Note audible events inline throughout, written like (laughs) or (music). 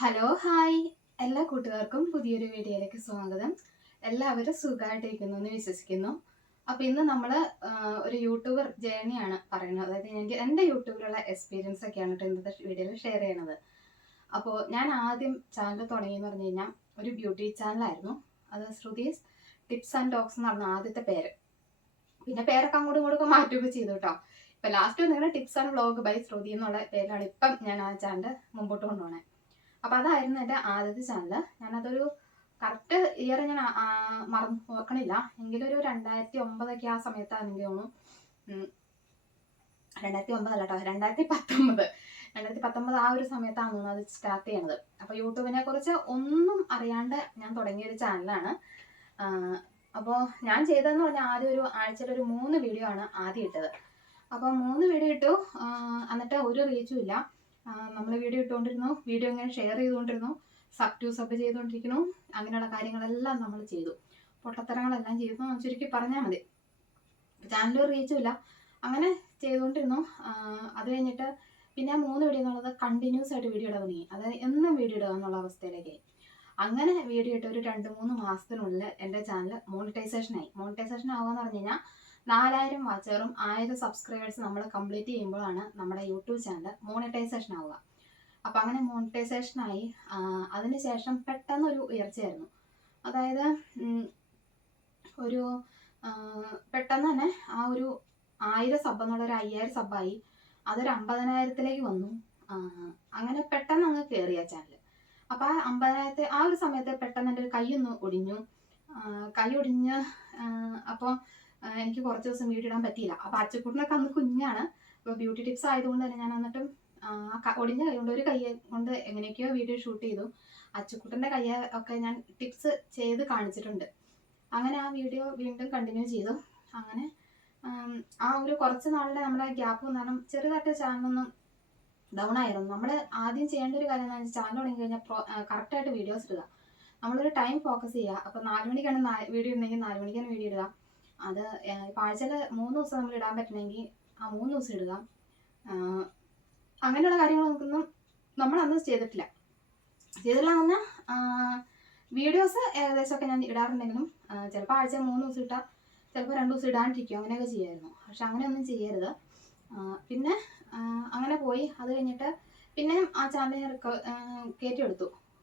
Hello hi എല്ലാ കൂട്ടുകാർക്കും പുതിയൊരു വീഡിയോയിലേക്ക് സ്വാഗതം. എല്ലാവരും സുഖമായിട്ടിരിക്കുന്നു എന്ന് വിശ്വസിക്കുന്നു. അപ്പോൾ ഇന്ന് നമ്മൾ ഒരു യൂട്യൂബർ ജേണിയാണ് പറയുന്നത്. അതായത് എനിക്ക് എന്റെ യൂട്യൂബിലുള്ള എക്സ്പീരിയൻസ് ഒക്കെയാണ് കേട്ടോ ഇന്നത്തെ വീഡിയോയിൽ ഷെയർ ചെയ്യണത്. അപ്പോൾ ഞാൻ ആദ്യം ചാനൽ തുടങ്ങിയെന്ന് പറഞ്ഞു കഴിഞ്ഞാൽ ഒരു ബ്യൂട്ടി ചാനലായിരുന്നു അത് ശ്രുതീസ് ടിപ്സ് ആൻഡ് ടോക്സ് എന്ന് പറഞ്ഞ ആദ്യത്തെ പേര്. പിന്നെ പേരൊക്കെ അങ്ങോട്ടും ഇങ്ങോട്ടും മാറ്റുകയൊക്കെ ചെയ്തു കേട്ടോ ഇപ്പം ലാസ്റ്റ് വന്നിങ്ങനെ tips and vlog by Shruti എന്നുള്ള പേരിലാണ് ഇപ്പം ഞാൻ ആ ചാനൽ മുമ്പോട്ട് കൊണ്ടുപോകണേ അപ്പം അതായിരുന്നു എന്റെ ആദ്യത്തെ ചാനൽ ഞാനതൊരു കറക്റ്റ് ഇയർ ഞാൻ മറന്നു ഓർക്കണില്ല. എങ്കിലും ഒരു രണ്ടായിരത്തി ഒമ്പതൊക്കെ ആ സമയത്താണ് എനിക്ക് തോന്നുന്നു. രണ്ടായിരത്തി ഒമ്പതല്ല കേട്ടോ രണ്ടായിരത്തി പത്തൊമ്പത് രണ്ടായിരത്തി പത്തൊമ്പത് ആ ഒരു സമയത്താണ് അത് സ്റ്റാർട്ട് ചെയ്യണത്. അപ്പോൾ യൂട്യൂബിനെ കുറിച്ച് ഒന്നും അറിയാണ്ട് ഞാൻ തുടങ്ങിയ ഒരു ചാനലാണ്. അപ്പോൾ ഞാൻ ചെയ്തതെന്ന് പറഞ്ഞാൽ ആദ്യം ഒരു ആഴ്ചയിൽ ഒരു മൂന്ന് വീഡിയോ ആണ് ആദ്യം ഇട്ടത്. അപ്പോൾ മൂന്ന് വീഡിയോ ഇട്ടു. എന്നിട്ട് ഒരു റീച്ചും ഇല്ല. നമ്മൾ വീഡിയോ ഇട്ടുകൊണ്ടിരുന്നു. വീഡിയോ ഇങ്ങനെ ഷെയർ ചെയ്തുകൊണ്ടിരുന്നു. സബ് ടു സബ് ചെയ്തുകൊണ്ടിരിക്കുന്നു. അങ്ങനെയുള്ള കാര്യങ്ങളെല്ലാം നമ്മൾ ചെയ്തു. പൊട്ടത്തരങ്ങളെല്ലാം ചെയ്തു. ചുരുക്കി പറഞ്ഞാൽ മതി. ചാനൽ റീച്ചും ഇല്ല. അങ്ങനെ ചെയ്തുകൊണ്ടിരുന്നു. അത് കഴിഞ്ഞിട്ട് പിന്നെ മൂന്ന് വീഡിയോ എന്നുള്ളത് കണ്ടിന്യൂസ് ആയിട്ട് വീഡിയോ ഇടാൻ തുടങ്ങി. അതായത് എന്നും വീഡിയോ ഇടുക എന്നുള്ള അവസ്ഥയിലേക്ക് അങ്ങനെ വീഡിയോ ഇട്ട് ഒരു രണ്ട് മൂന്ന് മാസത്തിനുള്ളിൽ എന്റെ ചാനൽ മോണിറ്റൈസേഷൻ ആയി. മോണിറ്റൈസേഷൻ ആവുക എന്ന് പറഞ്ഞു കഴിഞ്ഞാൽ നാലായിരം വാച്ചറും ആയിരം സബ്സ്ക്രൈബേഴ്സ് നമ്മൾ കംപ്ലീറ്റ് ചെയ്യുമ്പോഴാണ് നമ്മുടെ യൂട്യൂബ് ചാനൽ മോണിറ്റൈസേഷൻ ആവുക. അപ്പം അങ്ങനെ മോണിറ്റൈസേഷനായി അതിനുശേഷം പെട്ടെന്നൊരു ഉയർച്ചയായിരുന്നു. അതായത് ഒരു പെട്ടെന്ന് തന്നെ ആ ഒരു ആയിരം സബ് എന്നുള്ള ഒരു അയ്യായിരം സബ്ബായി അതൊരു അമ്പതിനായിരത്തിലേക്ക് വന്നു. അങ്ങനെ പെട്ടെന്ന് അങ്ങ് കയറിയ ചാനൽ അപ്പം ആ അമ്പതിനായിരത്തെ ആ ഒരു സമയത്ത് പെട്ടെന്ന് എന്റെ ഒരു കൈ ഒന്ന് ഒടിഞ്ഞു. കൈ ഒടിഞ്ഞ് അപ്പോൾ എനിക്ക് കുറച്ച് ദിവസം വീഡിയോ ഇടാൻ പറ്റിയില്ല. അപ്പോൾ അച്ചക്കൂട്ടിനൊക്കെ അന്ന് കുഞ്ഞാണ്. അപ്പോൾ ബ്യൂട്ടി ടിപ്സ് ആയതുകൊണ്ട് തന്നെ ഞാൻ എന്നിട്ടും ഒടിഞ്ഞ കൈ കൊണ്ട് ഒരു കൈ കൊണ്ട് എങ്ങനെയൊക്കെയോ വീഡിയോ ഷൂട്ട് ചെയ്തു. അച്ചുക്കുട്ടന്റെ കൈ ഒക്കെ ഞാൻ ടിപ്സ് ചെയ്ത് കാണിച്ചിട്ടുണ്ട്. അങ്ങനെ ആ വീഡിയോ വീണ്ടും കണ്ടിന്യൂ ചെയ്തു. അങ്ങനെ ആ ഒരു കുറച്ച് നാളുടെ നമ്മുടെ ഗ്യാപ്പ് കാരണം ചെറുതായിട്ട് ചാനലൊന്നും ഡൗൺ ആയിരുന്നു. നമ്മൾ ആദ്യം ചെയ്യേണ്ട ഒരു കാര്യം എന്താണെന്ന് വെച്ചാൽ ചാനൽ തുടങ്ങി കഴിഞ്ഞാൽ കറക്റ്റായിട്ട് വീഡിയോസ് ഇടുക. നമ്മളൊരു ടൈം ഫോക്കസ് ചെയ്യുക. അപ്പോൾ നാല് മണിക്കാണ് വീഡിയോ ഉണ്ടെങ്കിൽ നാല് മണിക്കാണ് വീഡിയോ ഇടുക. അത് ഇപ്പോൾ ആഴ്ചയിൽ മൂന്ന് ദിവസം നമ്മൾ ഇടാൻ പറ്റണമെങ്കിൽ ആ മൂന്ന് ദിവസം ഇടുക. അങ്ങനെയുള്ള കാര്യങ്ങൾ നമുക്കൊന്നും നമ്മൾ അന്ന് ചെയ്തിട്ടില്ല. ചെയ്തിട്ടില്ല എന്ന് വീഡിയോസ് ഏകദേശമൊക്കെ ഞാൻ ഇടാറുണ്ടെങ്കിലും ചിലപ്പോൾ ആഴ്ച മൂന്ന് ദിവസം ഇട്ടാൽ ചിലപ്പോൾ രണ്ട് ദിവസം ഇടാണ്ടിരിക്കും. അങ്ങനെയൊക്കെ ചെയ്യായിരുന്നു. പക്ഷെ അങ്ങനെയൊന്നും ചെയ്യരുത്. പിന്നെ അങ്ങനെ പോയി. അത് കഴിഞ്ഞിട്ട് പിന്നെയും ആ ചാനൽ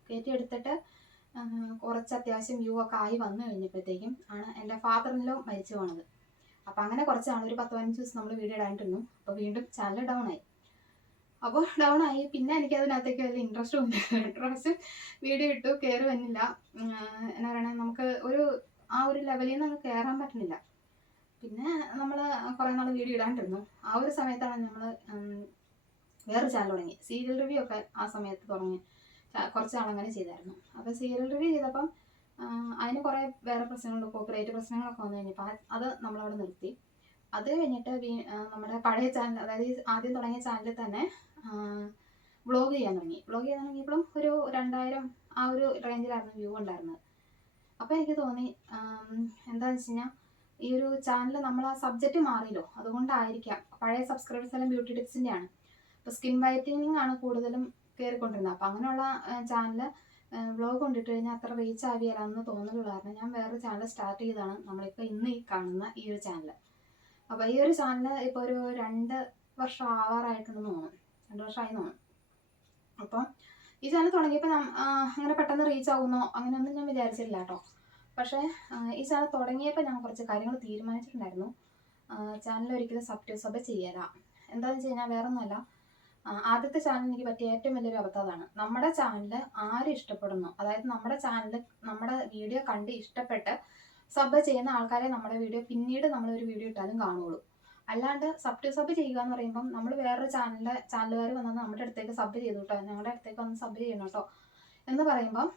കയറ്റിയെടുത്തിട്ട് ആ, കുറച്ച് അത്യാവശ്യം വ്യൂ ഒക്കെ ആയി വന്നു കഴിഞ്ഞപ്പോഴത്തേക്കും ആണ് എന്റെ ഫാദറിനിലോ മരിച്ചു പോണത്. അപ്പം അങ്ങനെ കുറച്ച് ഒരു പത്ത് പതിനഞ്ച് ദിവസം നമ്മൾ വീഡിയോ ഇടാണ്ടിരുന്നു. അപ്പോൾ വീണ്ടും ചാനൽ ഡൗൺ ആയി. അപ്പോൾ ഡൗൺ ആയി. പിന്നെ എനിക്ക് അതിനകത്തേക്ക് വലിയ ഇൻട്രസ്റ്റും ഉണ്ട് ഇൻട്രസ്റ്റ് വീഡിയോ ഇട്ടു. കയറി വന്നില്ല. എന്നാ പറയണേ? നമുക്ക് ഒരു ആ ഒരു ലെവലിൽ നിന്ന് അങ്ങ് കയറാൻ പറ്റുന്നില്ല. പിന്നെ നമ്മൾ കുറേ നാൾ വീഡിയോ ഇടാണ്ടിരുന്നു. ആ ഒരു സമയത്താണ് നമ്മൾ വേറെ ചാനൽ തുടങ്ങി. സീരിയൽ റിവ്യൂ ഒക്കെ ആ സമയത്ത് തുടങ്ങി. കുറച്ച് നാളങ്ങനെ ചെയ്തായിരുന്നു. അപ്പോൾ സീരിയൽ റിവ്യൂ ചെയ്തപ്പം അതിന് കുറേ വേറെ പ്രശ്നങ്ങളുണ്ട് കോപ്പറേറ്റ് പ്രശ്നങ്ങളൊക്കെ വന്നു കഴിഞ്ഞപ്പോൾ അത് നമ്മളവിടെ നിർത്തി. അത് കഴിഞ്ഞിട്ട് നമ്മുടെ പഴയ ചാനൽ അതായത് ആദ്യം തുടങ്ങിയ ചാനലിൽ തന്നെ വ്ളോഗ് ചെയ്യാൻ തുടങ്ങി. വ്ളോഗ് ചെയ്യാൻ തുടങ്ങിയപ്പോഴും ഒരു രണ്ടായിരം ആ ഒരു റേഞ്ചിലായിരുന്നു വ്യൂ ഉണ്ടായിരുന്നത്. അപ്പോൾ എനിക്ക് തോന്നി എന്താണെന്ന് വെച്ച് കഴിഞ്ഞാൽ ഈ ഒരു ചാനൽ നമ്മൾ ആ സബ്ജക്റ്റ് മാറിയല്ലോ. അതുകൊണ്ടായിരിക്കാം. പഴയ സബ്സ്ക്രൈബേഴ്സ് എല്ലാം ബ്യൂട്ടി ടിപ്സിന്റെ ആണ് അപ്പോൾ സ്കിൻ വൈറ്റനിങ് ആണ് കൂടുതലും കയറിക്കൊണ്ടിരുന്നത് അപ്പം അങ്ങനെയുള്ള ചാനൽ വ്ളോഗ് കൊണ്ടിട്ട് കഴിഞ്ഞാൽ അത്ര റീച്ച് ആവിയാലെന്ന് തോന്നലുള്ള കാരണം ഞാൻ വേറൊരു ചാനൽ സ്റ്റാർട്ട് ചെയ്തതാണ് നമ്മളിപ്പോൾ ഇന്ന് ഈ കാണുന്ന ഈ ഒരു ചാനൽ അപ്പോൾ ഈ ഒരു ചാനൽ ഇപ്പോൾ ഒരു രണ്ട് വർഷം ആവാറായിട്ടുണ്ടെന്ന് തോന്നുന്നു. രണ്ട് വർഷമായി തോന്നുന്നു. അപ്പം ഈ ചാനൽ തുടങ്ങിയപ്പോൾ അങ്ങനെ പെട്ടെന്ന് റീച്ച് ആവുന്നോ അങ്ങനെയൊന്നും ഞാൻ വിചാരിച്ചില്ല കേട്ടോ പക്ഷേ ഈ ചാനൽ തുടങ്ങിയപ്പോൾ ഞാൻ കുറച്ച് കാര്യങ്ങൾ തീരുമാനിച്ചിട്ടുണ്ടായിരുന്നു. ചാനൽ ഒരിക്കലും സബ് ടു സബ് ചെയ്യല. എന്താണെന്ന് വെച്ച് കഴിഞ്ഞാൽ വേറെ ഒന്നുമല്ല ആദ്യത്തെ ചാനൽ എനിക്ക് പറ്റിയ ഏറ്റവും വലിയൊരു അബദ്ധം അതാണ്. നമ്മുടെ ചാനൽ ആര് ഇഷ്ടപ്പെടുന്നു? അതായത് നമ്മുടെ ചാനൽ നമ്മുടെ വീഡിയോ കണ്ട് ഇഷ്ടപ്പെട്ട് സബ് ചെയ്യുന്ന ആൾക്കാരെ നമ്മുടെ വീഡിയോ പിന്നീട് നമ്മൾ ഒരു വീഡിയോ ഇട്ടാലും കാണുള്ളൂ. അല്ലാണ്ട് സബ് ടു സബ് ചെയ്യുക എന്ന് പറയുമ്പം നമ്മൾ വേറൊരു ചാനലിലെ ചാനലുകാർ വന്നാൽ നമ്മുടെ അടുത്തേക്ക് സബ് ചെയ്തു കേട്ടോ ഞങ്ങളുടെ അടുത്തേക്ക് വന്ന് സബ് ചെയ്യണം കേട്ടോ എന്ന് പറയുമ്പം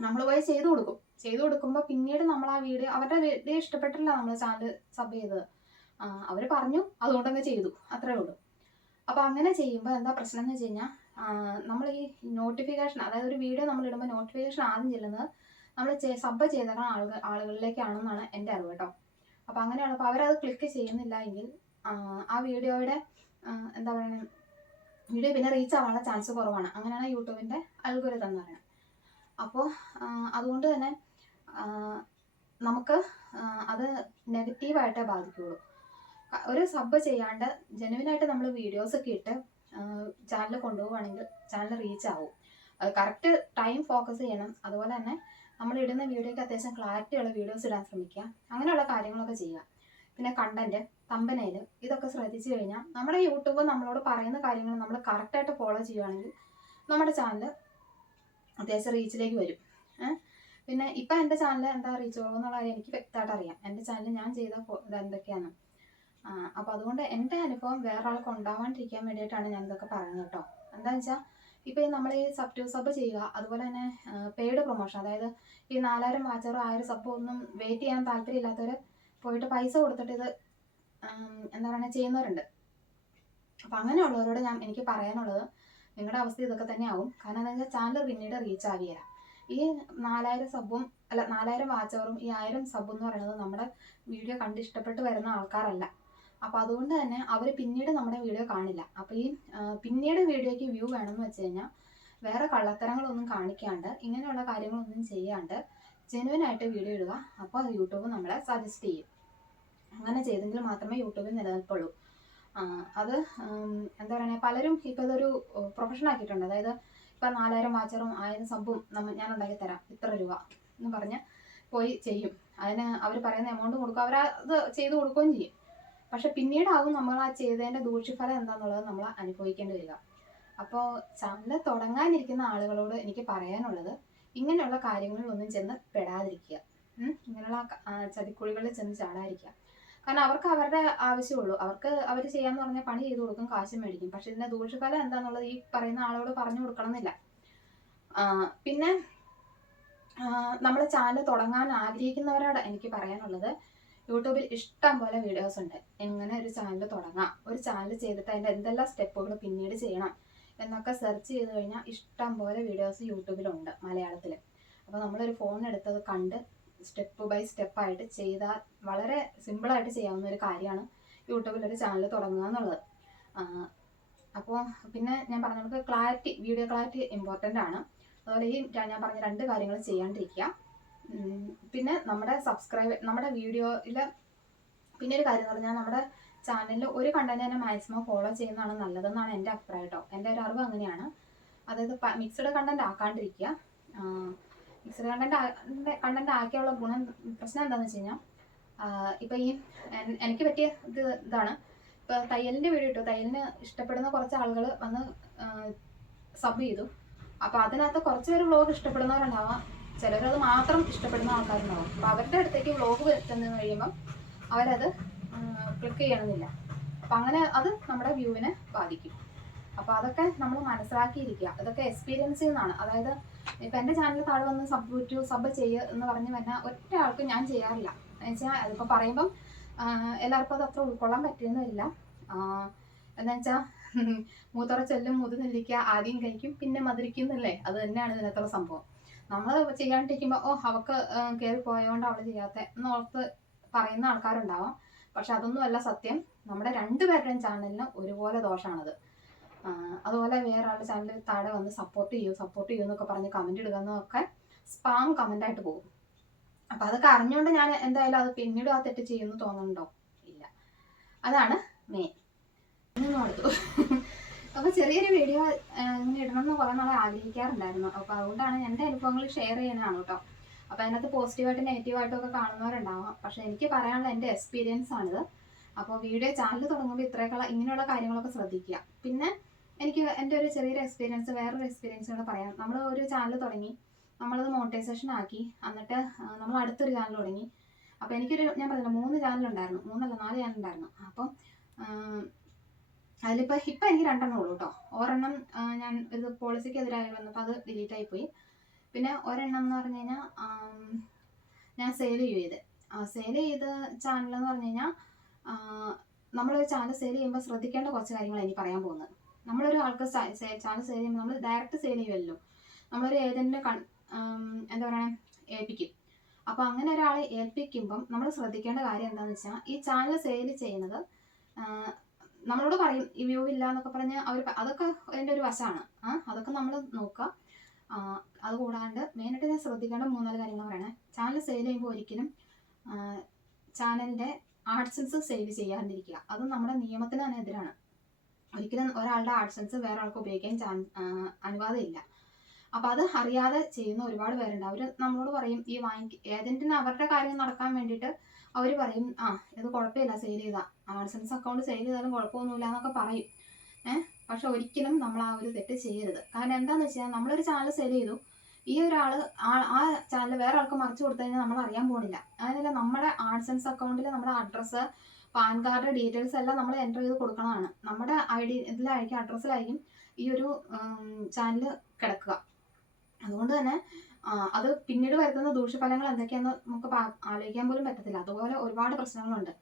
നമ്മൾ പോയി ചെയ്തു കൊടുക്കും. ചെയ്തു കൊടുക്കുമ്പോൾ പിന്നീട് നമ്മൾ ആ വീഡിയോ അവരുടെ വീഡിയോ ഇഷ്ടപ്പെട്ടില്ല നമ്മൾ ചാനൽ സബ് ചെയ്തത്. അവർ പറഞ്ഞു അതുകൊണ്ടങ്ങ് ചെയ്തു. അത്രേ ഉള്ളൂ. അപ്പോൾ അങ്ങനെ ചെയ്യുമ്പോൾ എന്താ പ്രശ്നം എന്ന് വെച്ച് കഴിഞ്ഞാൽ നമ്മൾ ഈ നോട്ടിഫിക്കേഷൻ അതായത് ഒരു വീഡിയോ നമ്മൾ ഇടുമ്പോൾ നോട്ടിഫിക്കേഷൻ ആദ്യം ചെല്ലുന്നത് നമ്മൾ സബ് ചെയ്തേക്കുന്ന ആളുകൾ ആളുകളിലേക്കാണെന്നാണ് എന്റെ അറിവ് കേട്ടോ അപ്പോൾ അങ്ങനെയാണ് അപ്പോൾ അവരത് ക്ലിക്ക് ചെയ്യുന്നില്ല എങ്കിൽ ആ, വീഡിയോയുടെ എന്താ പറയുക വീഡിയോ പിന്നെ റീച്ച് ആവാനുള്ള ചാൻസ് കുറവാണ്. അങ്ങനെയാണ് യൂട്യൂബിന്റെ അൽഗോരിതം എന്ന് പറയുന്നത്. അപ്പോൾ അതുകൊണ്ട് തന്നെ നമുക്ക് അത് നെഗറ്റീവായിട്ടേ ബാധിക്കുകയുള്ളൂ ഒരു സബ് ചെയ്യാണ്ട് ജെനുവിനായിട്ട് നമ്മൾ വീഡിയോസ് ഒക്കെ ഇട്ട് ചാനൽ കൊണ്ടുപോവുകയാണെങ്കിൽ ചാനൽ റീച്ച് ആവും. കറക്റ്റ് ടൈം ഫോക്കസ് ചെയ്യണം. അതുപോലെ തന്നെ നമ്മൾ ഇടുന്ന വീഡിയോയ്ക്ക് അത്യാവശ്യം ക്ലാരിറ്റി ഉള്ള വീഡിയോസ് ഇടാൻ ശ്രമിക്കുക. അങ്ങനെയുള്ള കാര്യങ്ങളൊക്കെ ചെയ്യുക. പിന്നെ കണ്ടന്റ് തമ്പനയിൽ ഇതൊക്കെ ശ്രദ്ധിച്ചു കഴിഞ്ഞാൽ നമ്മുടെ യൂട്യൂബ് നമ്മളോട് പറയുന്ന കാര്യങ്ങൾ നമ്മൾ കറക്റ്റായിട്ട് ഫോളോ ചെയ്യുകയാണെങ്കിൽ നമ്മുടെ ചാനൽ അത്യാവശ്യം റീച്ചിലേക്ക് വരും. പിന്നെ ഇപ്പം എന്റെ ചാനൽ എന്താ റീച്ച് കുറവെന്നുള്ള കാര്യം എനിക്ക് വ്യക്തമായിട്ട് അറിയാം. എന്റെ ചാനൽ ഞാൻ ചെയ്ത ഇതെന്തൊക്കെയാണ് അപ്പോൾ അതുകൊണ്ട് എന്റെ അനുഭവം വേറെ ആൾക്ക് ഉണ്ടാവാണ്ടിരിക്കാൻ വേണ്ടിയിട്ടാണ് ഞാൻ ഇതൊക്കെ പറയുന്നത് കേട്ടോ. എന്താണെന്ന് വെച്ചാൽ ഇപ്പോൾ ഈ നമ്മൾ ഈ സബ് ടു സബ് ചെയ്യുക അതുപോലെ തന്നെ പെയ്ഡ് പ്രൊമോഷൻ അതായത് ഈ നാലായിരം വാച്ചറും ആയിരം സബ് ഒന്നും വെയിറ്റ് ചെയ്യാൻ താല്പര്യമില്ലാത്തവർ പോയിട്ട് പൈസ കൊടുത്തിട്ട് ഇത് എന്താ പറയുക ചെയ്യുന്നവരുണ്ട്. അങ്ങനെ അങ്ങനെയുള്ളവരോട് ഞാൻ എനിക്ക് പറയാനുള്ളത് നിങ്ങളുടെ അവസ്ഥ ഇതൊക്കെ തന്നെ ആവും കാരണം എന്താ വെച്ചാൽ ചാനൽ പിന്നീട് റീച്ച് ആവുകയില്ല ഈ നാലായിരം സബും അല്ല നാലായിരം വാച്ചവറും ഈ ആയിരം സബ് എന്ന് പറയുന്നത് നമ്മുടെ വീഡിയോ കണ്ട് ഇഷ്ടപ്പെട്ട് വരുന്ന ആൾക്കാരല്ല. അപ്പോൾ അതുകൊണ്ട് തന്നെ അവർ പിന്നീട് നമ്മുടെ വീഡിയോ കാണില്ല. അപ്പോൾ ഈ പിന്നീട് വീഡിയോയ്ക്ക് വ്യൂ വേണമെന്ന് വെച്ച് കഴിഞ്ഞാൽ വേറെ കള്ളത്തരങ്ങളൊന്നും കാണിക്കാണ്ട് ഇങ്ങനെയുള്ള കാര്യങ്ങളൊന്നും ചെയ്യാണ്ട് ജെനുവൻ ആയിട്ട് വീഡിയോ ഇടുക. അപ്പോൾ അത് യൂട്യൂബ് നമ്മളെ സജസ്റ്റ് ചെയ്യും. അങ്ങനെ ചെയ്തെങ്കിൽ മാത്രമേ യൂട്യൂബിൽ നിലനിൽപ്പുള്ളൂ. അത് എന്താ പറയുക പലരും ഇപ്പോൾ ഇതൊരു പ്രൊഫഷൻ ആക്കിയിട്ടുണ്ട്. അതായത് ഇപ്പം നാലായിരം വാച്ചറും ആയിരം സബും നമ്മ ഞാൻ ഉണ്ടാക്കി തരാം. ഇത്ര രൂപ എന്ന് പറഞ്ഞ് പോയി ചെയ്യും. അതിന് അവർ പറയുന്ന എമൗണ്ട് കൊടുക്കും. അവർ അത് ചെയ്ത് കൊടുക്കുകയും ചെയ്യും. പക്ഷെ പിന്നീടാകും നമ്മൾ ആ ചെയ്തതിന്റെ ദൂഷ്യഫലം എന്താണെന്നുള്ളത് നമ്മൾ അനുഭവിക്കേണ്ടി വരിക അപ്പോൾ ചാനൽ തുടങ്ങാനിരിക്കുന്ന ആളുകളോട് എനിക്ക് പറയാനുള്ളത് ഇങ്ങനെയുള്ള കാര്യങ്ങളിലൊന്നും ചെന്ന് പെടാതിരിക്കുക. ഇങ്ങനെയുള്ള ചതിക്കുഴികളിൽ ചെന്ന് ചാടാതിരിക്കുക. കാരണം അവർക്ക് അവരുടെ ആവശ്യമുള്ളൂ. അവർക്ക് അവർ ചെയ്യാന്ന് പറഞ്ഞാൽ പണി ചെയ്തു കൊടുക്കും കാശ് മേടിക്കും. പക്ഷെ ഇതിന്റെ ദൂഷ്യഫലം എന്താന്നുള്ളത് ഈ പറയുന്ന ആളോട് പറഞ്ഞു കൊടുക്കണം എന്നില്ല പിന്നെ നമ്മൾ ചാനൽ തുടങ്ങാൻ ആഗ്രഹിക്കുന്നവരോട് എനിക്ക് പറയാനുള്ളത്. യൂട്യൂബിൽ ഇഷ്ടം പോലെ വീഡിയോസ് ഉണ്ട്. എങ്ങനെ ഒരു ചാനൽ തുടങ്ങാം? ഒരു ചാനൽ ചെയ്തിട്ട് അതിന്റെ എന്തെല്ലാം സ്റ്റെപ്പുകൾ പിന്നീട് ചെയ്യണം? എന്നൊക്കെ സെർച്ച് ചെയ്ത് കഴിഞ്ഞാൽ ഇഷ്ടം പോലെ വീഡിയോസ് യൂട്യൂബിലുണ്ട് മലയാളത്തിൽ അപ്പോൾ നമ്മളൊരു ഫോൺ എടുത്തത് കണ്ട് സ്റ്റെപ്പ് ബൈ സ്റ്റെപ്പായിട്ട് ചെയ്താൽ വളരെ സിമ്പിളായിട്ട് ചെയ്യാവുന്ന ഒരു കാര്യമാണ് യൂട്യൂബിൽ ഒരു ചാനൽ തുടങ്ങുക എന്നുള്ളത്. അപ്പോൾ പിന്നെ ഞാൻ പറഞ്ഞ നമുക്ക് ക്ലാരിറ്റി വീഡിയോ ക്ലാരിറ്റി ഇമ്പോർട്ടന്റ് ആണ്. അതുപോലെ ഈ ഞാൻ പറഞ്ഞ രണ്ട് കാര്യങ്ങൾ ചെയ്യാണ്ടിരിക്കുക. പിന്നെ നമ്മുടെ സബ്സ്ക്രൈബ് നമ്മുടെ വീഡിയോയിൽ പിന്നെ ഒരു കാര്യം പറഞ്ഞാൽ നമ്മുടെ ചാനലിൽ ഒരു കണ്ടന്റ് തന്നെ മാക്സിമം ഫോളോ ചെയ്യുന്നതാണ് നല്ലതെന്നാണ് എന്റെ അഭിപ്രായം കേട്ടോ എന്റെ ഒരു അറിവ് അങ്ങനെയാണ്. അതായത് മിക്സഡ് കണ്ടന്റ് ആക്കാണ്ടിരിക്കുക മിക്സഡ് കണ്ടന്റ് കണ്ടന്റ് ആക്കിയുള്ള ഗുണം പ്രശ്നം എന്താണെന്ന് വെച്ച് കഴിഞ്ഞാൽ ഇപ്പം ഈ എനിക്ക് പറ്റിയ ഇത് ഇതാണ്. ഇപ്പൊ തയ്യലിന്റെ വീഡിയോ ഇട്ടു. തയ്യലിന് ഇഷ്ടപ്പെടുന്ന കുറച്ച് ആളുകൾ വന്ന് സബ് ചെയ്തു. അപ്പോൾ അതിനകത്ത് കുറച്ച് പേര് വ്ളോഗ് ഇഷ്ടപ്പെടുന്നവരുണ്ടാവാം. ചിലരത് മാത്രം ഇഷ്ടപ്പെടുന്ന ആൾക്കാരുണ്ടാവും. അപ്പോൾ അവരുടെ അടുത്തേക്ക് വ്ളോഗ് ചെന്ന് കഴിയുമ്പം അവരത് ക്ലിക്ക് ചെയ്യണമെന്നില്ല. അപ്പം അങ്ങനെ അത് നമ്മുടെ വ്യൂവിനെ ബാധിക്കും. അപ്പോൾ അതൊക്കെ നമ്മൾ മനസ്സിലാക്കിയിരിക്കുക. അതൊക്കെ എക്സ്പീരിയൻസിൽ നിന്നാണ് അതായത് ഇപ്പം എന്റെ ചാനലിൽ താഴെ വന്ന് സബ് ടു സബ് ചെയ്യുക എന്ന് പറഞ്ഞു വരുന്ന ഒറ്റ ഞാൻ ചെയ്യാറില്ല. എന്നുവെച്ചാൽ അതിപ്പോ പറയുമ്പം എല്ലാവർക്കും അത് അത്ര ഉൾക്കൊള്ളാൻ പറ്റുന്നില്ല എന്ന് വെച്ചാൽ (laughs) മൂത്തറ ചെല്ലും മുതു നെല്ലിക്ക ആദ്യം കഴിക്കും പിന്നെ മധുരിക്കുന്നല്ലേ അത് തന്നെയാണ് ഇതിനകത്തുള്ള സംഭവം. നമ്മൾ ചെയ്യാണ്ടിരിക്കുമ്പോൾ ഓ അവക്ക് കയറി പോയതുകൊണ്ട് അവൾ ചെയ്യാത്ത എന്നോർത്ത് പറയുന്ന ആൾക്കാരുണ്ടാവാം. പക്ഷെ അതൊന്നുമല്ല സത്യം. നമ്മുടെ രണ്ടുപേരുടെയും ചാനലിന് ഒരുപോലെ ദോഷമാണത് അതുപോലെ വേറെ ആളുടെ ചാനലിൽ താഴെ വന്ന് സപ്പോർട്ട് ചെയ്യൂ സപ്പോർട്ട് ചെയ്യൂ എന്നൊക്കെ പറഞ്ഞ് കമന്റ് ഇടുക എന്നൊക്കെ സ്പാം കമന്റ് ആയിട്ട് പോകും. അപ്പം അതൊക്കെ അറിഞ്ഞുകൊണ്ട് ഞാൻ എന്തായാലും അത് പിന്നീട് ആ തെറ്റ് ചെയ്യുമെന്ന് തോന്നുന്നുണ്ടോ? ഇല്ല. അതാണ് മെയിൻ. ഇന്ന് അപ്പോൾ ചെറിയൊരു വീഡിയോ ഇങ്ങനെ ഇടണം എന്ന് കുറേ നാളെ ആഗ്രഹിക്കാറുണ്ടായിരുന്നു. അപ്പോൾ അതുകൊണ്ടാണ് എന്റെ അനുഭവങ്ങൾ ഷെയർ ചെയ്യുന്നതാണ് കേട്ടോ അപ്പോൾ അതിനകത്ത് പോസിറ്റീവായിട്ടും നെഗറ്റീവായിട്ടും ഒക്കെ കാണുന്നവരുണ്ടാവാം. പക്ഷേ എനിക്ക് പറയാനുള്ള എന്റെ എക്സ്പീരിയൻസ് ആണിത്. അപ്പോൾ വീഡിയോ ചാനൽ തുടങ്ങുമ്പോൾ ഇത്രയൊക്കെ ഇങ്ങനെയുള്ള കാര്യങ്ങളൊക്കെ ശ്രദ്ധിക്കുക. പിന്നെ എനിക്ക് എന്റെ ഒരു ചെറിയൊരു എക്സ്പീരിയൻസ് വേറൊരു എക്സ്പീരിയൻസ് കൂടെ പറയാം. നമ്മൾ ഒരു ചാനൽ തുടങ്ങി. നമ്മളത് മോണിറ്റൈസേഷൻ ആക്കി. എന്നിട്ട് നമ്മൾ അടുത്തൊരു ചാനൽ തുടങ്ങി. അപ്പോൾ എനിക്കൊരു ഞാൻ പറഞ്ഞില്ല മൂന്ന് ചാനൽ ഉണ്ടായിരുന്നു. മൂന്നല്ല നാല് ചാനൽ ഉണ്ടായിരുന്നു. അപ്പം അതിലിപ്പോൾ ഇപ്പം എനിക്ക് രണ്ടെണ്ണം ഉള്ളൂ കേട്ടോ ഒരെണ്ണം ഞാൻ ഇത് പോളിസിക്ക് എതിരായി വന്നപ്പോൾ അത് ഡിലീറ്റ് പോയി. പിന്നെ ഒരെണ്ണം എന്ന് പറഞ്ഞു കഴിഞ്ഞാൽ ഞാൻ സെയിൽ ചെയ്ത്. സെയിൽ ചെയ്ത ചാനൽ എന്ന് പറഞ്ഞു കഴിഞ്ഞാൽ നമ്മളൊരു ചാനൽ സെയിൽ ചെയ്യുമ്പോൾ ശ്രദ്ധിക്കേണ്ട കുറച്ച് കാര്യങ്ങൾ എനിക്ക് പറയാൻ പോകുന്നത്. നമ്മളൊരു ആൾക്ക് ചാനൽ സെയിൽ ചെയ്യുമ്പോൾ നമ്മൾ ഡയറക്റ്റ് സെയിൽ ചെയ്യുമല്ലോ നമ്മളൊരു ഏജന്റിനെ കൺ എന്താ പറയുക ഏൽപ്പിക്കും. അപ്പോൾ അങ്ങനെ ഒരാളെ ഏൽപ്പിക്കുമ്പം നമ്മൾ ശ്രദ്ധിക്കേണ്ട കാര്യം എന്താണെന്ന് വെച്ചാൽ ഈ ചാനൽ സെയിൽ ചെയ്യുന്നത് നമ്മളോട് പറയും ഈ വ്യൂ ഇല്ല എന്നൊക്കെ പറഞ്ഞ് അവർ അതൊക്കെ അതിന്റെ ഒരു വശമാണ്. ആ അതൊക്കെ നമ്മൾ നോക്കുക. അതുകൂടാണ്ട് അത് കൂടാണ്ട് മെയിനായിട്ട് ഞാൻ ശ്രദ്ധിക്കേണ്ട മൂന്നാൽ കാര്യങ്ങൾ പറയണേ. ചാനൽ സെയിൽ ചെയ്യുമ്പോൾ ഒരിക്കലും ചാനലിന്റെ ആഡ്സൻസ് സേവ് ചെയ്യാണ്ടിരിക്കുക അത് നമ്മുടെ നിയമത്തിന് തന്നെ എതിരാണ്. ഒരിക്കലും ഒരാളുടെ ആഡ്സൻസ് വേറെ ആൾക്ക് ഉപയോഗിക്കാൻ ചാൻ അനുവാദമില്ല. അപ്പോൾ അത് അറിയാതെ ചെയ്യുന്ന ഒരുപാട് പേരുണ്ട്. അവർ നമ്മളോട് പറയും ഈ വാങ്ങി ഏജന്റിന് അവരുടെ കാര്യം നടക്കാൻ വേണ്ടിയിട്ട് അവർ പറയും ആ ഇത് കുഴപ്പമില്ല സെയിൽ ചെയ്താൽ ആഡ്സൻസ് അക്കൗണ്ട് സെയിൽ ചെയ്താലും കുഴപ്പമൊന്നുമില്ല എന്നൊക്കെ പറയും. ഏഹ് പക്ഷെ ഒരിക്കലും നമ്മൾ ആ ഒരു തെറ്റ് ചെയ്യരുത്. കാരണം എന്താണെന്ന് വെച്ചാൽ നമ്മളൊരു ചാനൽ സെയിൽ ചെയ്തു. ഈ ഒരാൾ ആ ചാനൽ വേറെ ആൾക്ക് മറിച്ച് കൊടുത്തു കഴിഞ്ഞാൽ നമ്മൾ അറിയാൻ പോകുന്നില്ല അതിനല്ല നമ്മുടെ ആഡ്സൻസ് അക്കൗണ്ടിൽ നമ്മുടെ അഡ്രസ്സ് പാൻ കാർഡ് ഡീറ്റെയിൽസ് എല്ലാം നമ്മൾ എന്റർ ചെയ്ത് കൊടുക്കണതാണ്. നമ്മുടെ ഐ ഡി ഇതിലായിരിക്കും അഡ്രസ്സിലായിരിക്കും ഈ ഒരു ചാനൽ കിടക്കുക. അതുകൊണ്ട് തന്നെ അത് പിന്നീട് വരുത്തുന്ന ദൂഷ്യഫലങ്ങൾ എന്തൊക്കെയാണെന്ന് നമുക്ക് ആലോചിക്കാൻ പോലും പറ്റത്തില്ല. അതുപോലെ ഒരുപാട് പ്രശ്നങ്ങളുണ്ട്.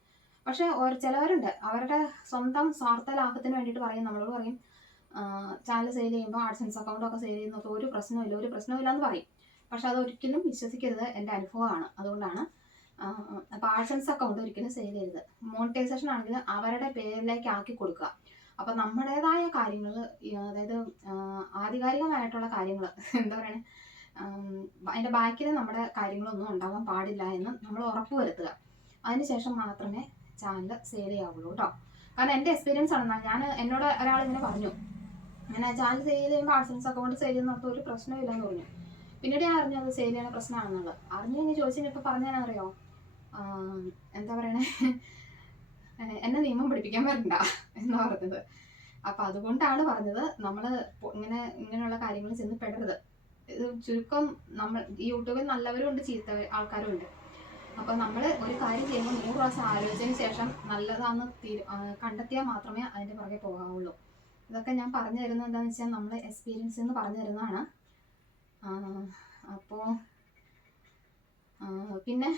പക്ഷേ ചിലവരുണ്ട്. അവരുടെ സ്വന്തം സ്വാർത്ഥ ലാഭത്തിന് വേണ്ടിയിട്ട് പറയും നമ്മളോട് പറയും. ചാനൽ സെയിൽ ചെയ്യുമ്പോൾ ആഡ്സൻസ് അക്കൗണ്ടൊക്കെ സെയിൽ ചെയ്യുന്നത് ഒരു പ്രശ്നമില്ല ഒരു പ്രശ്നമില്ല എന്ന് പറയും. പക്ഷെ അത് ഒരിക്കലും വിശ്വസിക്കരുത് എന്റെ അനുഭവമാണ്. അതുകൊണ്ടാണ് അപ്പോൾ ആഡ്സൻസ് അക്കൗണ്ട് ഒരിക്കലും സെയിൽ ചെയ്യരുത്. മോണിറ്റൈസേഷൻ ആണെങ്കിൽ അവരുടെ പേരിലേക്ക് ആക്കി കൊടുക്കുക. അപ്പം നമ്മുടേതായ കാര്യങ്ങൾ അതായത് ആധികാരികമായിട്ടുള്ള കാര്യങ്ങൾ (laughs) എന്താ പറയുക അതിന്റെ ബാക്കിൽ നമ്മുടെ കാര്യങ്ങളൊന്നും ഉണ്ടാവാൻ പാടില്ല എന്ന് നമ്മൾ ഉറപ്പ് വരുത്തുക. അതിനുശേഷം മാത്രമേ ചാനൽ സെയിൽ ചെയ്യാവുള്ളൂ കേട്ടോ കാരണം എന്റെ എക്സ്പീരിയൻസ് ആണ് ഞാൻ എന്നോട് ഒരാൾ ഇങ്ങനെ പറഞ്ഞു. അങ്ങനെ ചാനൽ സെയിൽ ചെയ്യുമ്പോൾ ആഡ്സൻസ് അക്കൗണ്ട് സെയിൽ ചെയ്യുന്ന ഒരു പ്രശ്നമില്ലെന്ന് പറഞ്ഞു. പിന്നീട് ഞാൻ അറിഞ്ഞു അത് സെയിൽ ചെയ്യുന്ന പ്രശ്നമാണെന്നുള്ളത് അറിഞ്ഞു കഴിഞ്ഞ് ചോദിച്ചു ഇപ്പോൾ പറഞ്ഞാൽ അറിയോ എന്താ പറയണേ? എന്നെ നിയമം പഠിപ്പിക്കാൻ വരണ്ട എന്ന് പറഞ്ഞത്. അപ്പം അതുകൊണ്ടാണ് പറഞ്ഞത് നമ്മൾ ഇങ്ങനെ ഇങ്ങനെയുള്ള കാര്യങ്ങൾ ചെന്ന് പെടരുത്. ചുരുക്കം നമ്മൾ യൂട്യൂബിൽ നല്ലവരും ഉണ്ട് ചീത്ത ആൾക്കാരും ഉണ്ട്. അപ്പോൾ നമ്മൾ ഒരു കാര്യം ചെയ്യുമ്പോൾ നൂറ് പ്രാവശ്യം ആലോചിച്ചതിന് ശേഷം നല്ലതാണെന്ന് തീരു കണ്ടെത്തിയാൽ മാത്രമേ അതിന്റെ പുറകെ പോകാവുള്ളൂ. ഇതൊക്കെ ഞാൻ പറഞ്ഞു തരുന്നത് എന്താണെന്ന് വെച്ചാൽ നമ്മൾ എക്സ്പീരിയൻസ് എന്ന് പറഞ്ഞു തരുന്നതാണ്. അപ്പോ പിന്നെ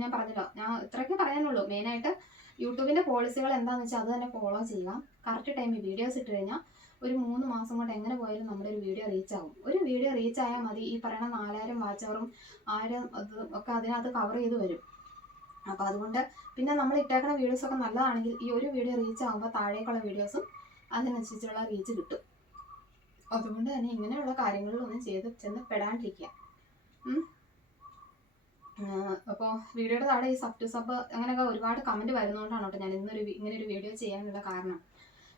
ഞാൻ പറഞ്ഞല്ലോ ഞാൻ ഇത്രയൊക്കെ പറയാനുള്ളൂ. മെയിനായിട്ട് യൂട്യൂബിന്റെ പോളിസികൾ എന്താണെന്ന് വെച്ചാൽ അത് തന്നെ ഫോളോ ചെയ്യുക. കറക്റ്റ് ടൈമിൽ വീഡിയോസ് ഇട്ട് കഴിഞ്ഞാൽ ഒരു മൂന്ന് മാസം കൊണ്ട് എങ്ങനെ പോയാലും നമ്മുടെ ഒരു വീഡിയോ റീച്ച് ആവും. ഒരു വീഡിയോ റീച്ച് ആയാൽ മതി. ഈ പറയുന്ന നാലായിരം വാച്ചവറും ആയിരം ഒക്കെ അതിനകത്ത് കവർ ചെയ്ത് വരും. അപ്പോൾ അതുകൊണ്ട് പിന്നെ നമ്മൾ ഇട്ടേക്കുന്ന വീഡിയോസ് ഒക്കെ നല്ലതാണെങ്കിൽ ഈ ഒരു വീഡിയോ റീച്ച് ആകുമ്പോൾ താഴേക്കുള്ള വീഡിയോസും അതിനനുസരിച്ചുള്ള റീച്ച് കിട്ടും. അതുകൊണ്ട് തന്നെ ഇങ്ങനെയുള്ള കാര്യങ്ങളിലൊന്നും ചെയ്ത് ചെന്ന് പെടാണ്ടിരിക്കുക അപ്പോൾ വീഡിയോയുടെ താഴെ ഈ സബ് ടു സബ് അങ്ങനെയൊക്കെ ഒരുപാട് കമന്റ് വരുന്നതുകൊണ്ടാണ് കേട്ടോ ഞാൻ ഇന്നൊരു ഇങ്ങനെ ഒരു വീഡിയോ ചെയ്യാനുള്ള കാരണം.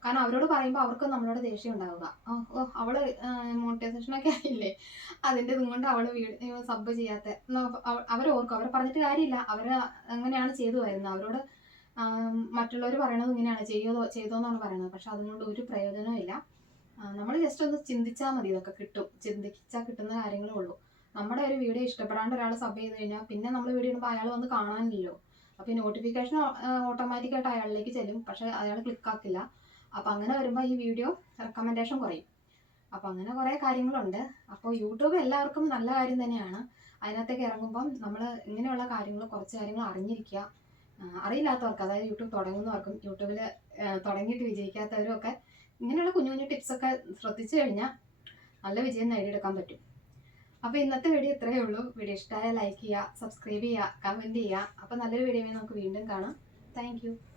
കാരണം അവരോട് പറയുമ്പോൾ അവർക്ക് നമ്മളോട് ദേഷ്യം ഉണ്ടാവുക. ഓ അവൾ മോണിറ്റൈസേഷൻ ഒക്കെ ആയില്ലേ? അതിന്റെ ഇതും കൊണ്ട് അവൾ വീഡിയോ സബ് ചെയ്യാത്ത. അവർ ഓർക്കും. അവരെ പറഞ്ഞിട്ട് കാര്യമില്ല. അവർ അങ്ങനെയാണ് ചെയ്തു വരുന്നത് അവരോട് മറ്റുള്ളവർ പറയണത് ഇങ്ങനെയാണ്. ചെയ്തോ ചെയ്തോ എന്നാണ് പറയുന്നത് പക്ഷെ അതുകൊണ്ട് ഒരു പ്രയോജനവും നമ്മൾ ജസ്റ്റ് ഒന്ന് ചിന്തിച്ചാൽ മതി ഇതൊക്കെ കിട്ടും. ചിന്തിച്ചാൽ കിട്ടുന്ന കാര്യങ്ങളേ ഉള്ളൂ. നമ്മുടെ ഒരു വീഡിയോ ഇഷ്ടപ്പെടാണ്ട് ഒരാൾ സബ് ചെയ്ത് കഴിഞ്ഞാൽ പിന്നെ നമ്മൾ വീഡിയോ ഇടുമ്പോൾ അയാൾ വന്ന് കാണാനില്ലല്ലോ. അപ്പോൾ നോട്ടിഫിക്കേഷൻ ഓട്ടോമാറ്റിക്കായിട്ട് അയാളിലേക്ക് ചെല്ലും. പക്ഷെ അയാൾ ക്ലിക്കാക്കില്ല അപ്പോൾ അങ്ങനെ വരുമ്പോൾ ഈ വീഡിയോ റെക്കമെൻഡേഷൻ കുറയും. അപ്പോൾ അങ്ങനെ കുറേ കാര്യങ്ങളുണ്ട്. അപ്പോൾ യൂട്യൂബ് എല്ലാവർക്കും നല്ല കാര്യം തന്നെയാണ്. അതിനകത്തേക്ക് ഇറങ്ങുമ്പം നമ്മൾ ഇങ്ങനെയുള്ള കാര്യങ്ങൾ കുറച്ച് കാര്യങ്ങൾ അറിഞ്ഞിരിക്കുക. അറിയില്ലാത്തവർക്ക് അതായത് യൂട്യൂബ് തുടങ്ങുന്നവർക്കും യൂട്യൂബിൽ തുടങ്ങിയിട്ട് വിജയിക്കാത്തവരും ഒക്കെ ഇങ്ങനെയുള്ള കുഞ്ഞു കുഞ്ഞു ടിപ്സൊക്കെ ശ്രദ്ധിച്ചു കഴിഞ്ഞാൽ നല്ല വിജയം നേടിയെടുക്കാൻ പറ്റും. അപ്പോൾ ഇന്നത്തെ വീഡിയോ ഇത്രയേ ഉള്ളൂ. വീഡിയോ ഇഷ്ടമായ ലൈക്ക് ചെയ്യുക സബ്സ്ക്രൈബ് ചെയ്യുക കമന്റ് ചെയ്യുക. അപ്പോൾ നല്ലൊരു വീഡിയോ നമുക്ക് വീണ്ടും കാണാം. താങ്ക്